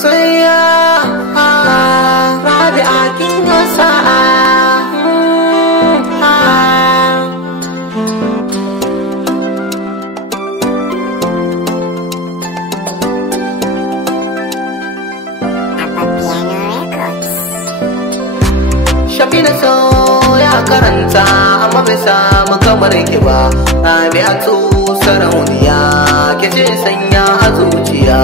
soyayya Rabi'a kin ga sa'a Shafi na so ya karanta amma bai samu kamar ki ba Rabi'atu sarauniya ke ce sanya a zuciya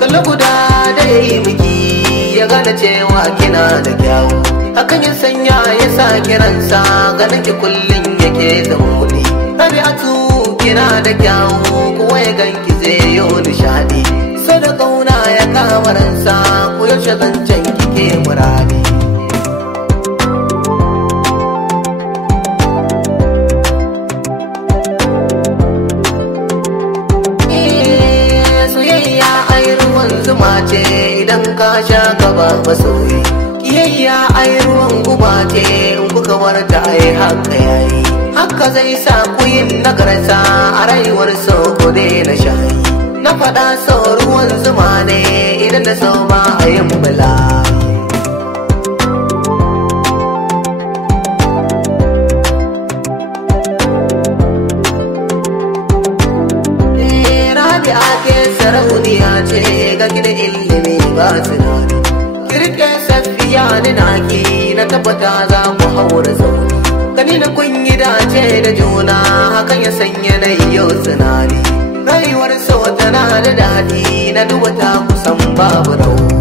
kallo guda da ya yi miki ya gane cewa kina da kyawu hakan ya sanya ya sa kiransa ganin ki kullum yake da muni Rabi'atu kina da kyawu kuwa ya ganki zai yi nishadi so da kauna ya kama ransa ku yaushe zancen kike muradi soyayya ai ruwan zuma ce idan ka sha gaba masoyi kiyayya ai ruwan guba ce in kuka warta ai haka yayi haka zai sa ku yin nagarta a rayuwar so ko na shayi na faɗa so ruwan zuma ne idan da so ba a yin bala Rabi'a ke sarauniya ce ga gida ilimi ba tunani kirke safiya ni naki na tabbata za mu haura zaune gani na kun yi dace da juna hakan ya sanya na yau tsunami rayuwar so tana da daɗi na duba ta kusan babu rauni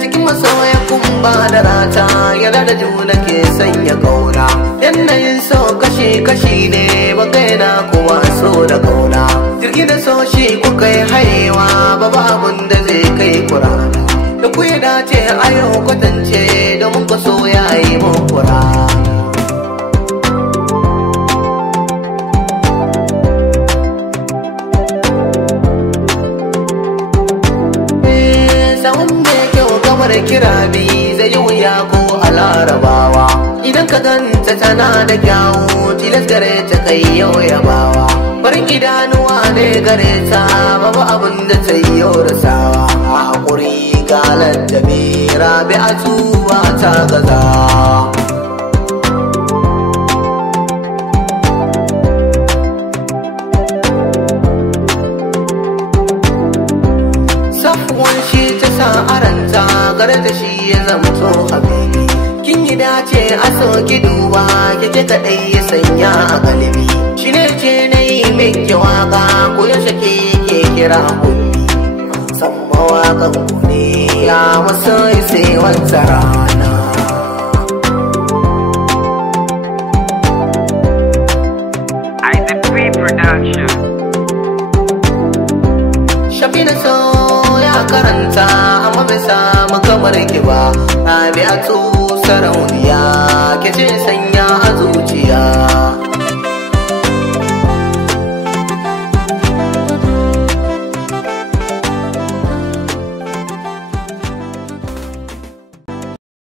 cikin masoya kun ba da rata yana da juna ke sanya kauna yanayin so kashi ne bakaina kuma so da kauna jirgi da so shi kuka yi haiwa babu abin da zai kai kurana da ku yi dace a yau kwatance domin ka so ya yi mun kurana da kira bi zai yi wuya ko a larabawa idan ka ganta tana da kyawu tilas gare ta kai yau yabawa farin idanuwa ne gare ta babu abin da ta yi yau rasawa a haƙuri ga lantabi Rabi'atu ba ta gaza safuwan shi ta sa aranta gare da shi ya zamto habibi kin yi dace a soki duba kike kadai ya sanya a galibi shi ne ce na yi miki waka ko yaushe ke kira kulli san mawakan ku ne ya masoyi sai wata rana Production Shafi na so ya karanta amma bai samu kamar ki ba Rabi'atu sarauniya ke ce sanya a zuciya